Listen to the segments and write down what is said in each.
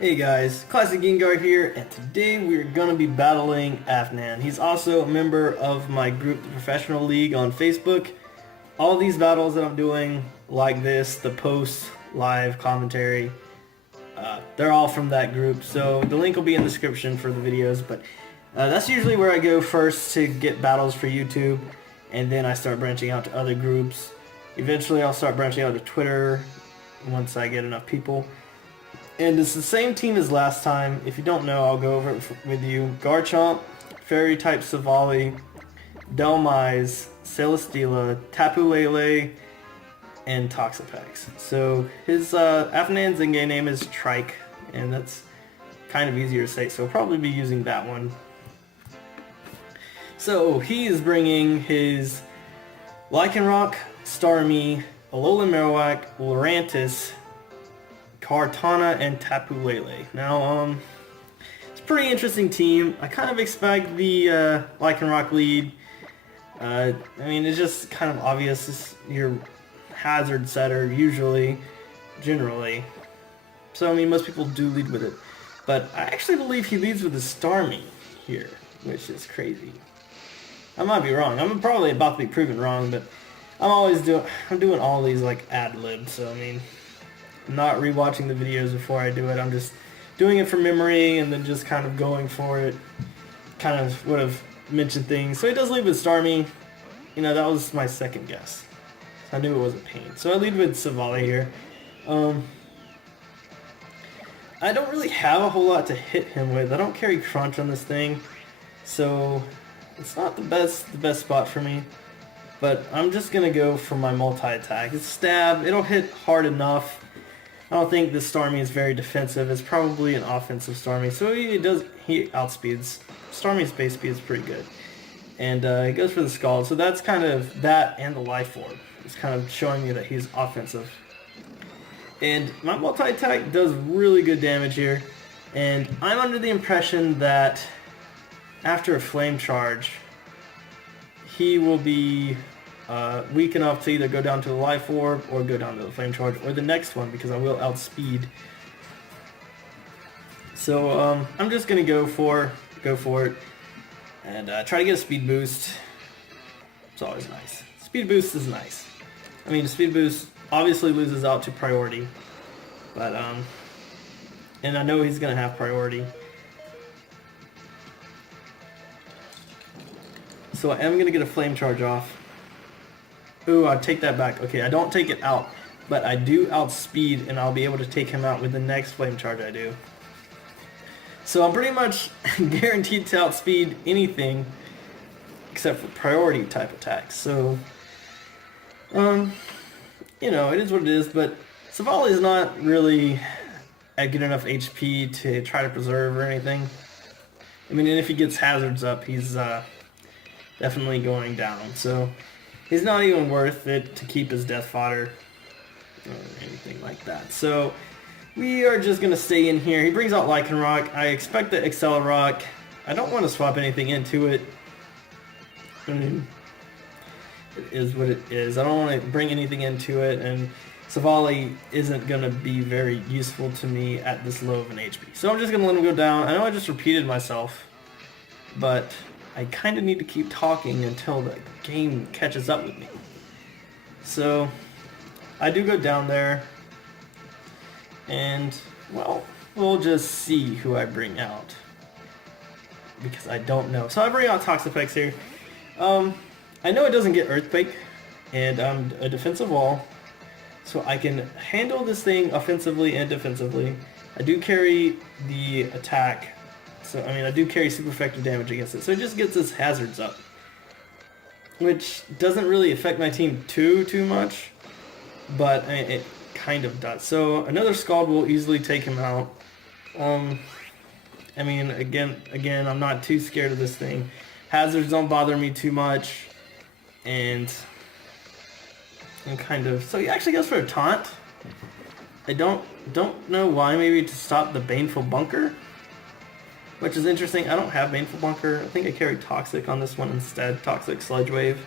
Hey guys, Classy Gengar here, and today we're going to be battling Afnan. He's also a member of my group, the Professional League, on Facebook. All these battles that I'm doing, like this, the post, live, commentary, they're all from that group, so the link will be in the description for the videos, but that's usually where I go first to get battles for YouTube, and then I start branching out to other groups. Eventually I'll start branching out to Twitter once I get enough people. And it's the same team as last time. If you don't know, I'll go over it with you. Garchomp, Fairy-type Savali, Delmise, Celesteela, Tapu Lele, and Toxapex. So his Afnan's in-game name is Trike, and that's kind of easier to say, so I'll probably be using that one. So he is bringing his Lycanroc, Starmie, Alolan Marowak, Lurantis, Kartana, and Tapu Lele. Now, it's a pretty interesting team. I kind of expect the Lycanroc lead. I mean, it's just kind of obvious. It's your hazard setter, usually, generally. So, I mean, most people do lead with it. But I actually believe he leads with the Starmie here, which is crazy. I might be wrong. I'm probably about to be proven wrong, but I'm doing all these like ad-libs, so I mean, I'm not rewatching the videos before I do it. I'm just doing it from memory and then just kind of going for it. Kind of would have mentioned things. So he does lead with Starmie. You know, that was my second guess. I knew it was a pain. So I lead with Savali here. I don't really have a whole lot to hit him with. I don't carry Crunch on this thing, so it's not the best spot for me. But I'm just gonna go for my multi-attack. It's Stab. It'll hit hard enough. I don't think this Starmie is very defensive. It's probably an offensive Starmie. So he outspeeds. Starmie's base speed is pretty good. And he goes for the Scald. So that's kind of that, and the Life Orb. It's kind of showing me that he's offensive. And my multi-attack does really good damage here. And I'm under the impression that after a Flame Charge, he will be weak enough to either go down to the Life Orb or go down to the Flame Charge, or the next one, because I will outspeed. So I'm just gonna go for it and try to get a speed boost. It's always nice. Speed boost is nice. I mean, speed boost obviously loses out to priority, but and I know he's gonna have priority. So I am gonna get a Flame Charge off. Ooh, I take that back. Okay, I don't take it out, but I do outspeed, and I'll be able to take him out with the next Flame Charge I do. So I'm pretty much guaranteed to outspeed anything except for priority type attacks. So, you know, it is what it is, but Savali is not really at good enough HP to try to preserve or anything. I mean, and if he gets hazards up, he's definitely going down. So he's not even worth it to keep his death fodder or anything like that. So we are just going to stay in here. He brings out Lycanroc. I expect the Accelerock. I don't want to swap anything into it. I mean, it is what it is. I don't want to bring anything into it, and Savali isn't going to be very useful to me at this low of an HP. So I'm just going to let him go down. I know I just repeated myself, but I kind of need to keep talking until the game catches up with me. So I do go down there, and well, we'll just see who I bring out, because I don't know. So I bring out Toxapex here. I know it doesn't get Earthquake, and I'm a defensive wall, so I can handle this thing offensively and defensively. I do carry the attack. So, I mean, I do carry super effective damage against it. So it just gets its hazards up, which doesn't really affect my team too much, but it kind of does. So another Scald will easily take him out. I mean, again, I'm not too scared of this thing. Hazards don't bother me too much, and I'm kind of... So he actually goes for a taunt. I don't know why. Maybe to stop the Baneful Bunker, which is interesting. I don't have Baneful Bunker. I think I carry Toxic on this one instead. Toxic Sludge Wave.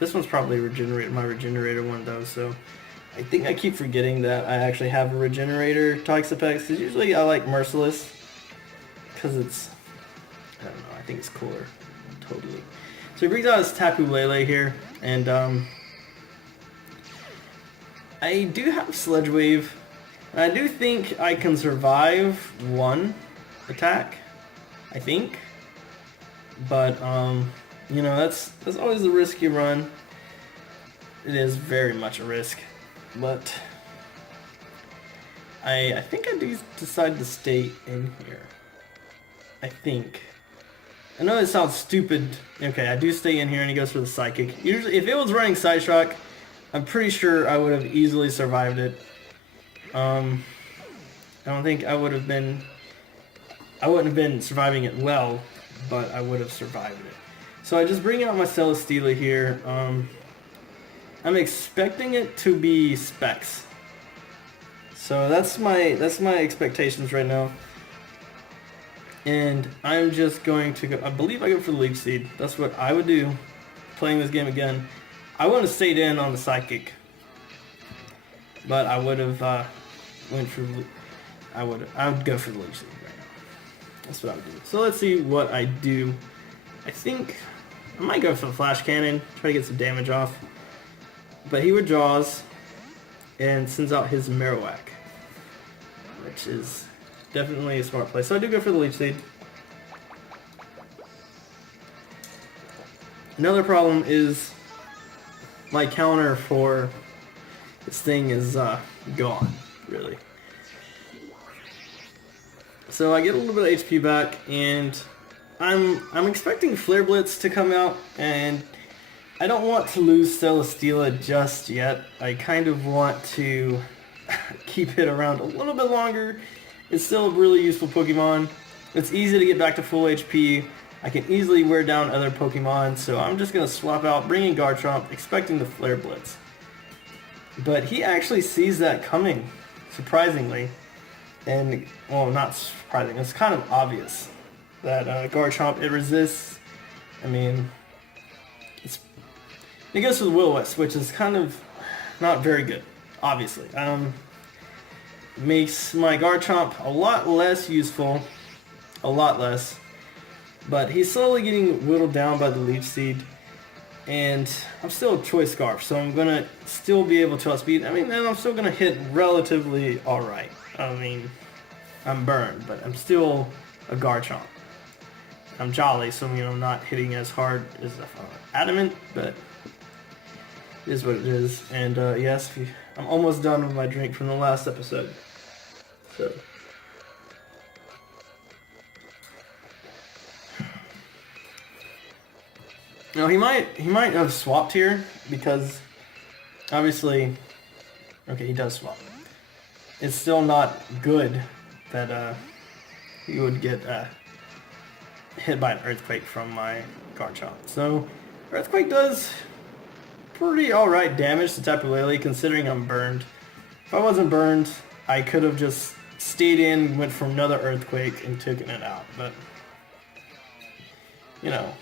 This one's probably my regenerator one though, so I think I keep forgetting that I actually have a regenerator Toxapex, because usually I like Merciless, because it's, I don't know, I think it's cooler, totally. So he brings out his Tapu Lele here, and I do have Sledge Wave, and I do think I can survive one attack, I think, but you know, that's always the risk you run. It is very much a risk, but I think I do decide to stay in here. I think. I know it sounds stupid. Okay, I do stay in here and he goes for the Psychic. Usually, if it was running Side Shock, I'm pretty sure I would have easily survived it. I don't think I wouldn't have been surviving it well, but I would have survived it. So I just bring out my Celesteela here. I'm expecting it to be Specs. So that's my expectations right now. And I'm just going to go, I believe I go for the Leech Seed. That's what I would do playing this game again. I would have stayed in on the Psychic, but I would have went for, I would go for the Leech Seed right now. That's what I would do. So let's see what I do. I think I might go for the Flash Cannon, try to get some damage off. But he withdraws and sends out his Marowak, which is definitely a smart play. So I do go for the Leech Seed. Another problem is my counter for this thing is gone, really. So I get a little bit of HP back, and I'm expecting Flare Blitz to come out, and I don't want to lose Celesteela just yet. I kind of want to keep it around a little bit longer. It's still a really useful Pokemon. It's easy to get back to full HP. I can easily wear down other Pokemon, so I'm just going to swap out, bring in Garchomp, expecting the Flare Blitz. But he actually sees that coming, surprisingly. And, well, not surprising, it's kind of obvious that Garchomp, it resists. I mean, it goes for the Will-O-Wisp, which is kind of not very good, obviously. Makes my Garchomp a lot less useful, a lot less. But he's slowly getting whittled down by the Leech Seed, and I'm still a Choice Scarf, so I'm going to still be able to outspeed. I mean, and I'm still going to hit relatively alright. I mean, I'm burned, but I'm still a Garchomp. I'm jolly, so you know, I'm not hitting as hard as Adamant, but it is what it is. And yes, I'm almost done with my drink from the last episode. So now he might have swapped here, because obviously, okay, he does swap. It's still not good that he would get hit by an Earthquake from my Garchomp. So Earthquake does pretty alright damage to Tapu Lele, considering I'm burned. If I wasn't burned, I could have just stayed in, went for another Earthquake, and taken it out. But you know,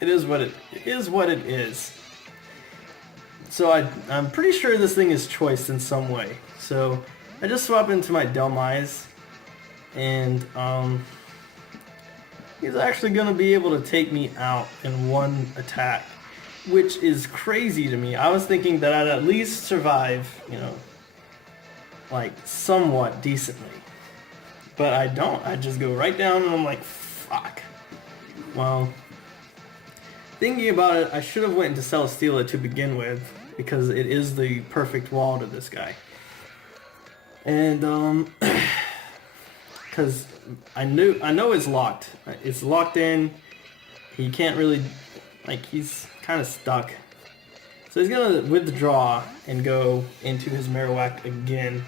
it is what it is. So I'm pretty sure this thing is choiced in some way. So I just swap into my Delmise, and he's actually going to be able to take me out in one attack, which is crazy to me. I was thinking that I'd at least survive, you know, like somewhat decently. But I don't. I just go right down and I'm like, fuck. Well, thinking about it, I should have went into Celesteela to begin with, because it is the perfect wall to this guy. And because I know it's locked. It's locked in. He can't really, like, he's kind of stuck. So he's gonna withdraw and go into his Marowak again.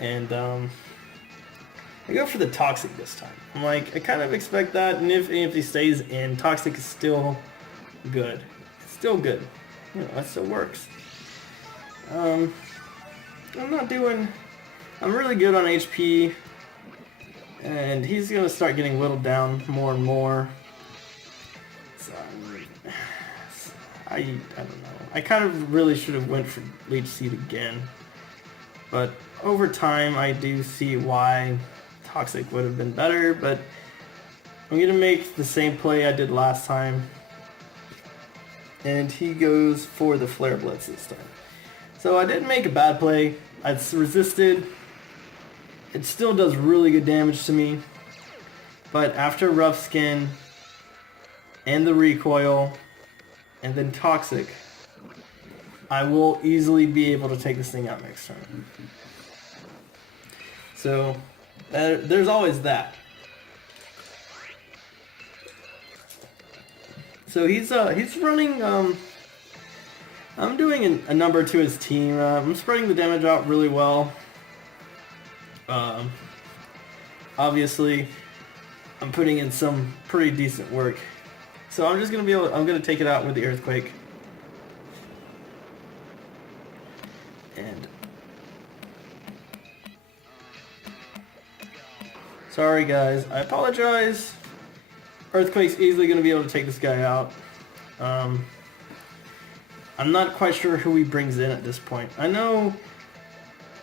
And I go for the Toxic this time. I'm like, I kind of expect that, and if he stays in, Toxic is still good. It's still good. You know, it still works. I'm really good on HP, and he's gonna start getting whittled down more and more. So, I don't know. I kind of really should have went for Leech Seed again. but over time I do see why Toxic would have been better, but I'm going to make the same play I did last time, and he goes for the Flare Blitz this time. So I didn't make a bad play. I resisted. It still does really good damage to me, but after Rough Skin and the recoil and then Toxic, I will easily be able to take this thing out next turn. So there's always that. So he's running. I'm doing a number to his team. I'm spreading the damage out really well. Obviously, I'm putting in some pretty decent work. So I'm just gonna be able. I'm gonna take it out with the Earthquake. And sorry guys, I apologize. Earthquake's easily going to be able to take this guy out. I'm not quite sure who he brings in at this point. I know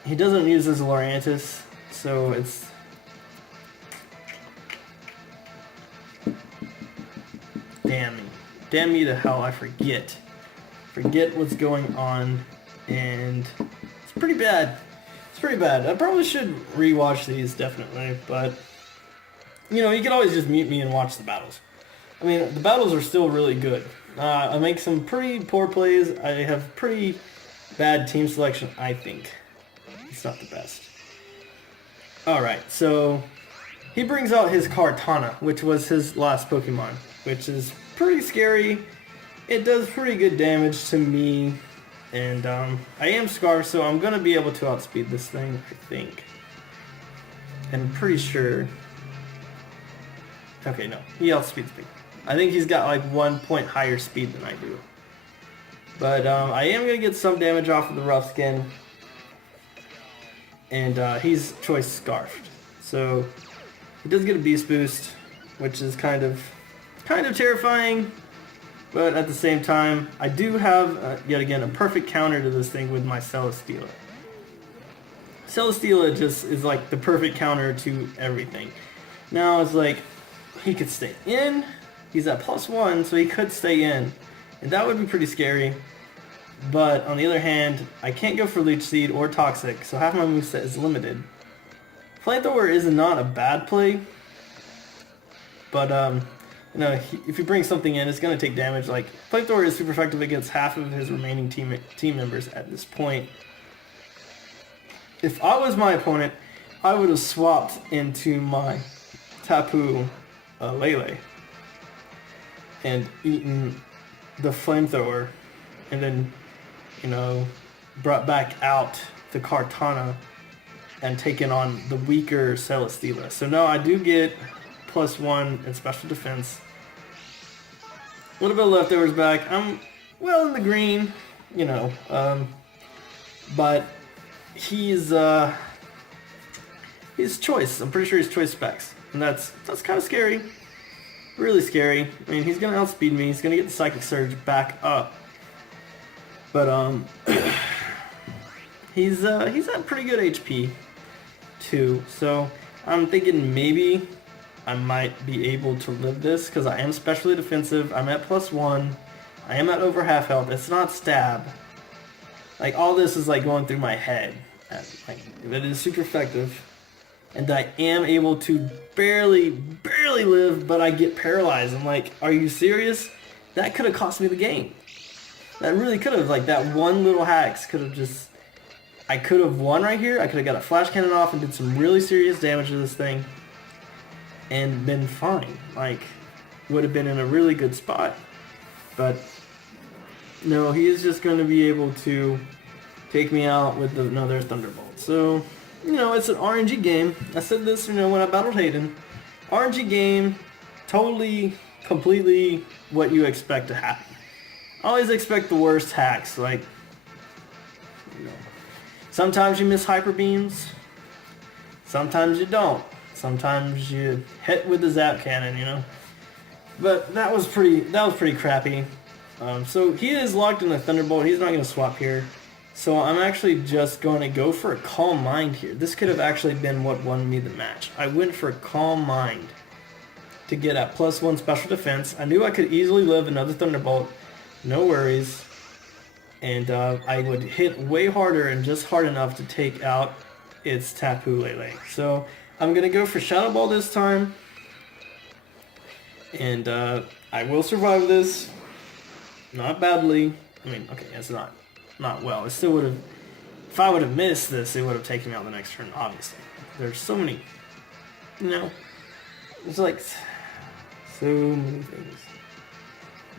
he doesn't use his Lurantis, so it's... Damn me. Damn me to hell, I forget. Forget what's going on, and it's pretty bad. It's pretty bad. I probably should rewatch these, definitely, but... You know, you can always just mute me and watch the battles. I mean, the battles are still really good. I make some pretty poor plays. I have pretty bad team selection, I think. It's not the best. Alright, so he brings out his Kartana, which was his last Pokemon, which is pretty scary. It does pretty good damage to me, and I am Scarf, so I'm going to be able to outspeed this thing, I think. And I'm pretty sure... Okay, no. He outspeeds me. I think he's got like 1 point higher speed than I do. But I am going to get some damage off of the Rough Skin. And he's Choice Scarfed. So he does get a Beast Boost, which is kind of terrifying. But at the same time, I do have, yet again, a perfect counter to this thing with my Celesteela. Celesteela just is like the perfect counter to everything. Now it's like... He could stay in. He's at +1, so he could stay in. And that would be pretty scary. But on the other hand, I can't go for Leech Seed or Toxic, so half my moveset is limited. Flamethrower is not a bad play. But, you know, if he brings something in, it's going to take damage. Like, Flamethrower is super effective against half of his remaining team members at this point. If I was my opponent, I would have swapped into my Tapu Lele and eaten the Flamethrower, and then, you know, brought back out the Kartana and taken on the weaker Celesteela. So no, I do get +1 in special defense. A little bit of leftovers back. I'm well in the green, you know, but he's Choice. I'm pretty sure he's Choice Specs. And that's kind of scary. Really scary. I mean, he's going to outspeed me. He's going to get the Psychic Surge back up. But, he's at pretty good HP, too. So, I'm thinking maybe I might be able to live this, because I am specially defensive. I'm at +1. I am at over half health. It's not stab. Like, all this is, like, going through my head. Like, it is super effective. And I am able to barely live, but I get paralyzed. I'm like, are you serious? That could have cost me the game. That really could have. Like, that one little hacks could have just... I could have won right here. I could have got a Flash Cannon off and did some really serious damage to this thing. And been fine. Like, would have been in a really good spot. But, no, he is just going to be able to take me out with another Thunderbolt. So... You know, it's an RNG game. I said this, you know, when I battled Hayden. RNG game, totally, completely what you expect to happen. I always expect the worst hacks, like, you know, sometimes you miss Hyper Beams, sometimes you don't. Sometimes you hit with the Zap Cannon, you know. But that was pretty crappy. So he is locked in the Thunderbolt. He's not going to swap here. So I'm actually just going to go for a Calm Mind here. This could have actually been what won me the match. I went for a Calm Mind to get at +1 special defense. I knew I could easily live another Thunderbolt. No worries. And I would hit way harder and just hard enough to take out its Tapu Lele. So I'm going to go for Shadow Ball this time. And I will survive this. Not badly. I mean, okay, it's not well. It still would have... If I would have missed this, it would have taken me out the next turn, obviously. There's so many... You know... There's like... So many things.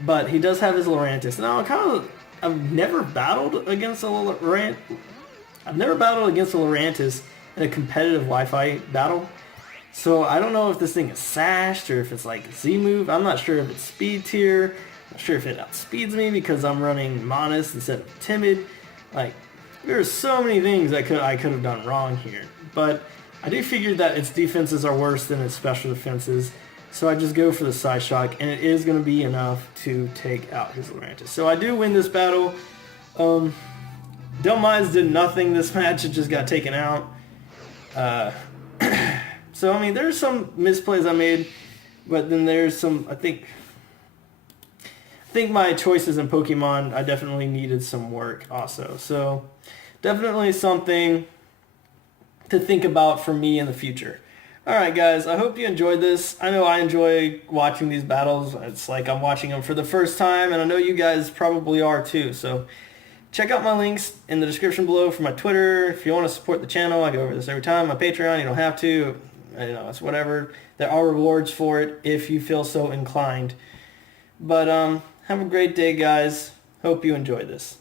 But he does have his Lurantis. Now, I've never battled against a Lurantis. I've never battled against a Lurantis in a competitive Wi-Fi battle. So I don't know if this thing is sashed or if it's like a Z-move. I'm not sure if it's speed tier. Not sure if it outspeeds me because I'm running Modest instead of Timid. Like, there's so many things I could have done wrong here. But I do figure that its defenses are worse than its special defenses. So I just go for the Psy Shock, and it is going to be enough to take out his Lurantis. So I do win this battle. Delmize did nothing this match. It just got taken out. So, I mean, there's some misplays I made, but then there's some, I think my choices in Pokemon, I definitely needed some work also. So, definitely something to think about for me in the future. Alright guys, I hope you enjoyed this. I know I enjoy watching these battles. It's like I'm watching them for the first time, and I know you guys probably are too. So, check out my links in the description below for my Twitter. If you want to support the channel, I go over this every time. My Patreon, you don't have to. You know, it's whatever. There are rewards for it if you feel so inclined. But have a great day, guys. Hope you enjoyed this.